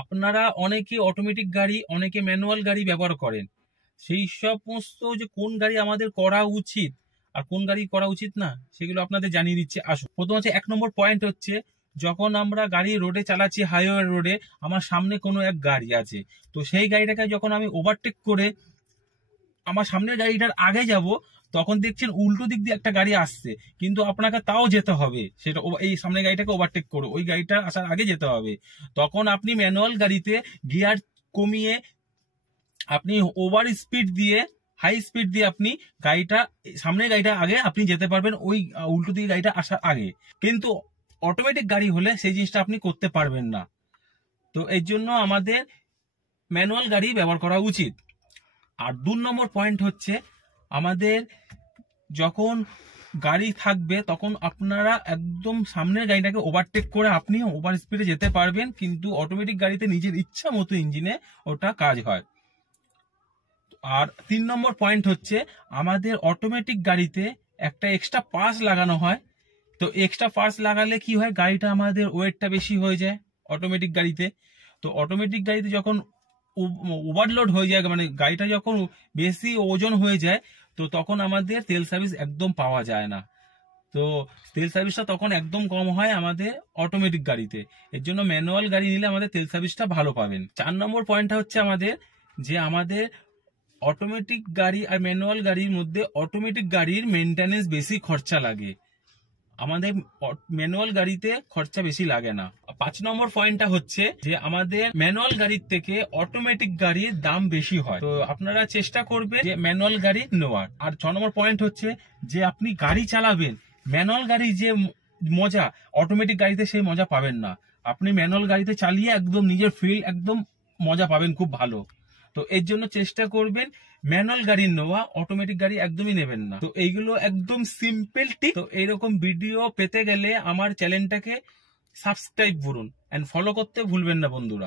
আপনারা অনেকে অটোমেটিক গাড়ি, অনেকে ম্যানুয়াল গাড়ি ব্যবহার করেন। সেই সমস্ত যে কোন গাড়ি আমাদের করা উচিত আর কোন গাড়ি করা উচিত না, সেগুলো আপনাদের জানিয়ে দিচ্ছে। আসুন, প্রথম হচ্ছে 1 নম্বর পয়েন্ট হচ্ছে, যখন আমরা গাড়ি রোডে চালাচ্ছি, হাইওয়ে রোডে, আমার সামনে কোনো এক গাড়ি আছে, তো সেই গাড়িটাকে যখন আমি ওভারটেক করে আমার সামনের গাড়িটার আগে যাব, তখন দেখছেন উল্টো দিক দিয়ে একটা গাড়ি আসছে, কিন্তু আপনাকে তাও যেতে হবে, সেটা এই সামনের গাড়িটাকে ওভারটেক করে ওই গাড়িটা আসার আগে যেতে হবে। তখন আপনি ম্যানুয়াল গাড়িতে গিয়ার কমিয়ে আপনি ওভার স্পিড দিয়ে, হাই স্পিড দিয়ে আপনি গাড়িটা, সামনের গাড়িটা আগে আপনি যেতে পারবেন ওই উল্টো দিকে গাড়িটা আসার আগে। কিন্তু অটোমেটিক গাড়ি হলে সেই জিনিসটা আপনি করতে পারবেন না। তো এর জন্য আমাদের ম্যানুয়াল গাড়ি ব্যবহার করা উচিত। আর 2 নম্বর পয়েন্ট হচ্ছে, আমাদের যখন গাড়ি থাকবে তখন আপনারা একদম সামনের গাড়িটাকে ওভারটেক করে আপনি ওভার স্পিডে যেতে পারবেন, কিন্তু অটোমেটিক গাড়িতে নিজের ইচ্ছা মতো ইঞ্জিনে ওটা কাজ হয়। আর 3 নম্বর পয়েন্ট হচ্ছে, আমাদের অটোমেটিক গাড়িতে একটা এক্সট্রা পার্টস লাগানো হয়। তো এক্সট্রা পার্টস লাগালে কি হয়, গাড়িটা আমাদের ওয়েটটা বেশি হয়ে যায় অটোমেটিক গাড়িতে। তো অটোমেটিক গাড়িতে যখন ওভারলোড হয়ে যায়, মানে গাড়িটা যখন বেশি ওজন হয়ে যায়, তো তখন আমাদের তেল সার্ভিস একদম পাওয়া যায় না। তো তেল সার্ভিসটা তখন একদম কম হয় আমাদের অটোমেটিক গাড়িতে। এর জন্য ম্যানুয়াল গাড়ি নিলে আমাদের তেল সার্ভিসটা ভালো পাবেন। 4 নম্বর পয়েন্টটা হচ্ছে আমাদের, যে আমাদের অটোমেটিক গাড়ি আর ম্যানুয়াল গাড়ির মধ্যে অটোমেটিক গাড়ির মেনটেনেন্স বেশি খরচা লাগে, আমাদের ম্যানুয়াল গাড়িতে খরচা বেশি লাগে না। 5 নম্বর পয়েন্টটা হচ্ছে যে আমাদের ম্যানুয়াল গাড়ির থেকে অটোমেটিক গাড়ির দাম বেশি হয়, তো আপনারা চেষ্টা করবেন যে ম্যানুয়াল গাড়ি নেওয়ার। আর 6 নম্বর পয়েন্ট হচ্ছে, যে আপনি গাড়ি চালাবেন, ম্যানুয়াল গাড়ি যে মজা অটোমেটিক গাড়িতে সেই মজা পাবেন না। আপনি ম্যানুয়াল গাড়িতে চালিয়ে একদম নিজের ফিল একদম মজা পাবেন খুব ভালো। তো এর জন্য চেষ্টা করবেন ম্যানুয়াল গাড়ি নেওয়া, অটোমেটিক গাড়ি একদমই নেবেন না। তো এইগুলো একদম সিম্পল টিপ। তো এইরকম ভিডিও পেতে গেলে আমার চ্যানেলটাকে সাবস্ক্রাইব করুন এন্ড ফলো করতে ভুলবেন না বন্ধুরা।